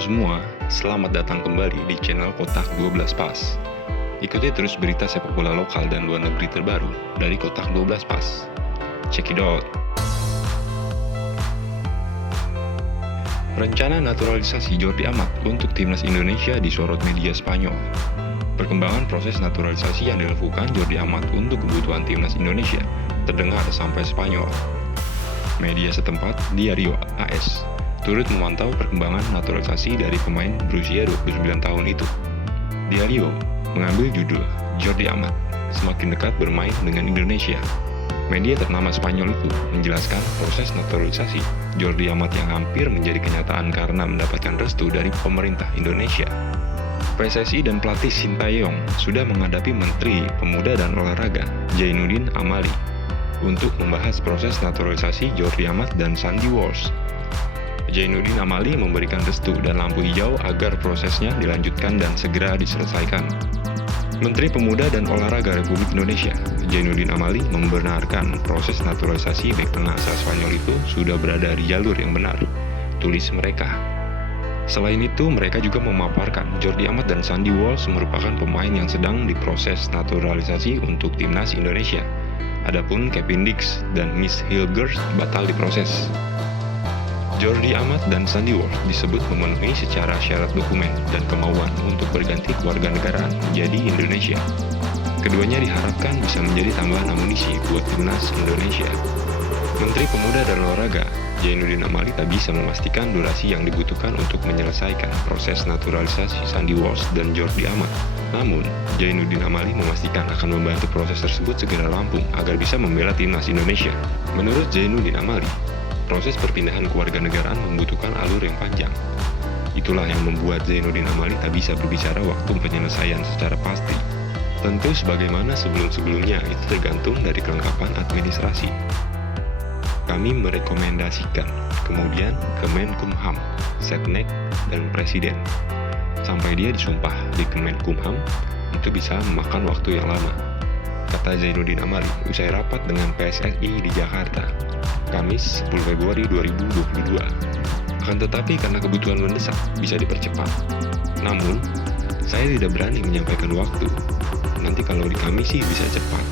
Halo semua, selamat datang kembali di channel Kotak 12 Pas. Ikuti terus berita sepak bola lokal dan luar negeri terbaru dari Kotak 12 Pas. Check it out. Rencana naturalisasi Jordi Amat untuk timnas Indonesia disorot media Spanyol. Perkembangan proses naturalisasi yang dilakukan Jordi Amat untuk kebutuhan timnas Indonesia terdengar sampai Spanyol. Media setempat, Diario AS, turut memantau perkembangan naturalisasi dari pemain berusia 29 tahun itu. Diario mengambil judul Jordi Amat semakin dekat bermain dengan Indonesia. Media ternama Spanyol itu menjelaskan proses naturalisasi Jordi Amat yang hampir menjadi kenyataan karena mendapatkan restu dari pemerintah Indonesia. PSSI dan pelatih Sintayong sudah menghadapi Menteri Pemuda dan Olahraga Zainuddin Amali untuk membahas proses naturalisasi Jordi Amat dan Sandy Walsh. Zainuddin Amali memberikan restu dan lampu hijau agar prosesnya dilanjutkan dan segera diselesaikan. Menteri Pemuda dan Olahraga Republik Indonesia, Zainuddin Amali, membenarkan proses naturalisasi bek tengah asal Spanyol itu sudah berada di jalur yang benar, tulis mereka. Selain itu, mereka juga memaparkan Jordi Amat dan Sandy Walsh merupakan pemain yang sedang diproses naturalisasi untuk timnas Indonesia. Adapun Kevin Dix dan Miss Hilgers batal diproses. Jordi Amat dan Sandy Walsh disebut memenuhi secara syarat dokumen dan kemauan untuk berganti kewarganegaraan menjadi Indonesia. Keduanya diharapkan bisa menjadi tambahan amunisi buat timnas Indonesia. Menteri Pemuda dan Olahraga Zainuddin Amali tak bisa memastikan durasi yang dibutuhkan untuk menyelesaikan proses naturalisasi Sandy Walsh dan Jordi Amat. Namun, Zainuddin Amali memastikan akan membantu proses tersebut segera rampung agar bisa membela timnas Indonesia. Menurut Zainuddin Amali, proses perpindahan kewarganegaraan membutuhkan alur yang panjang. Itulah yang membuat Zainuddin Amali tak bisa berbicara waktu penyelesaian secara pasti. Tentu sebagaimana sebelum-sebelumnya itu tergantung dari kelengkapan administrasi. Kami merekomendasikan kemudian ke Menkumham, Setnek, dan Presiden. Sampai dia disumpah di Kemenkumham, itu bisa memakan waktu yang lama, kata Zainuddin Amali usai rapat dengan PSSI di Jakarta, Kamis 10 Februari 2022. Akan tetapi karena kebutuhan mendesak bisa dipercepat. Namun, saya tidak berani menyampaikan waktu. Nanti kalau di kami sih bisa cepat.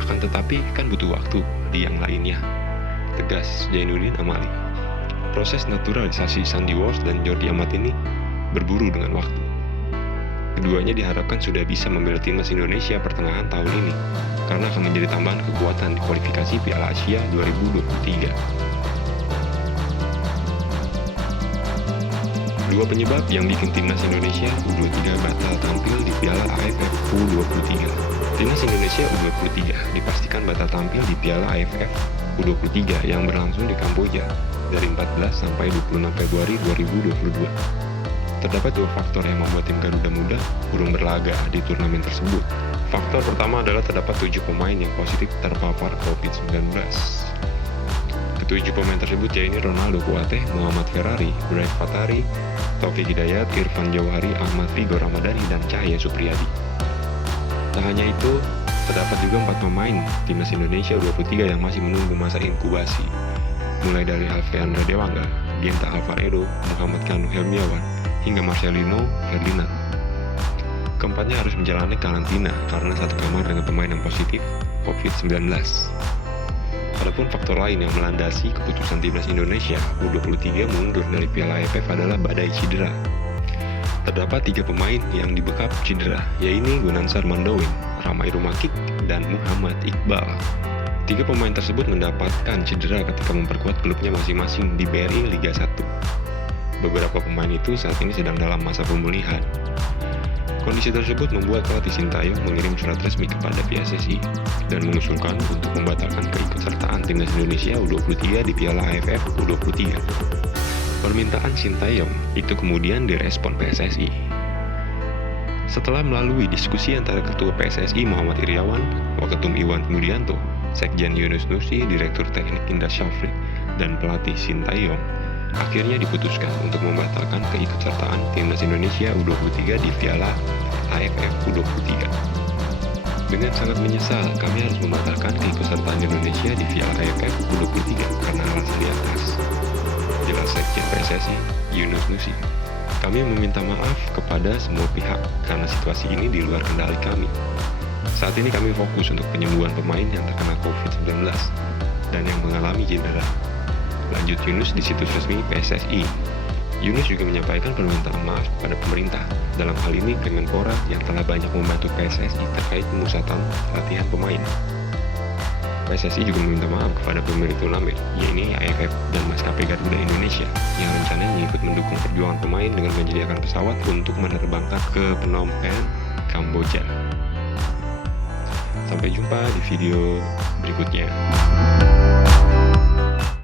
Akan tetapi kan butuh waktu di yang lainnya, tegas Zainuddin Amali. Proses naturalisasi Sandy Walsh dan Jordi Amat ini berburu dengan waktu. Keduanya diharapkan sudah bisa membela timnas Indonesia pertengahan tahun ini, karena akan menjadi tambahan kekuatan di kualifikasi Piala Asia 2023. Dua penyebab yang bikin timnas Indonesia U23 batal tampil di Piala AFF U23. Timnas Indonesia U23 dipastikan batal tampil di Piala AFF U23 yang berlangsung di Kamboja dari 14 sampai 26 Februari 2022. Terdapat dua faktor yang membuat tim Garuda Muda urung berlaga di turnamen tersebut. Faktor pertama adalah terdapat 7 pemain yang positif terpapar COVID-19. Ketujuh pemain tersebut yaitu Ronaldo Kuate, Muhammad Ferrari, Bright Fatari, Taufik Hidayat, Irfan Jauhari, Ahmad Vigor Ramadhani, dan Cahaya Supriyadi. Tak hanya itu, terdapat juga 4 pemain timnas Indonesia U23 yang masih menunggu masa inkubasi, mulai dari Alfeandra Dewangga, Genta Alvaredo, Muhammad Kanu Helmiawan, hingga Marcelino Ferdinand. Keempatnya harus menjalani karantina karena satu kamar dengan pemain yang positif COVID-19. Adapun faktor lain yang melandasi keputusan timnas Indonesia U23 mundur dari Piala AFF adalah badai cedera. Terdapat 3 pemain yang dibekap cedera, yaitu Gunansar Mandowin, Ramai Rumakik, dan Muhammad Iqbal. 3 pemain tersebut mendapatkan cedera ketika memperkuat klubnya masing-masing di BRI Liga 1. Beberapa pemain itu saat ini sedang dalam masa pemulihan. Kondisi tersebut membuat pelatih Sintayong mengirim surat resmi kepada PSSI dan mengusulkan untuk membatalkan keikutsertaan timnas Indonesia U23 di Piala AFF U23. Permintaan Sintayong itu kemudian direspon PSSI. Setelah melalui diskusi antara Ketua PSSI Muhammad Iriawan, Waketum Iwan Mudianto, Sekjen Yunus Nusi, Direktur Teknik Indra Syafri, dan pelatih Sintayong, akhirnya diputuskan untuk membatalkan keikutsertaan timnas Indonesia U23 di Piala AFF U23. Dengan sangat menyesal, kami harus membatalkan keikutsertaan Indonesia di Piala AFF U23 karena alasan di atas, jelas Sekjen PSSI Yunus Nusi. Kami meminta maaf kepada semua pihak karena situasi ini di luar kendali kami. Saat ini kami fokus untuk penyembuhan pemain yang terkena COVID-19 dan yang mengalami cedera. Lanjut Yunus di situs resmi PSSI. Yunus juga menyampaikan permintaan maaf kepada pemerintah, dalam hal ini Kemenpora yang telah banyak membantu PSSI terkait pemusatan latihan pemain. PSSI juga meminta maaf kepada pemilik turnamen, yaitu AFF dan Maskapai Garuda Indonesia, yang rencananya ikut mendukung perjuangan pemain dengan menyediakan pesawat untuk menerbangkan ke Phnom Penh, Kamboja. Sampai jumpa di video berikutnya.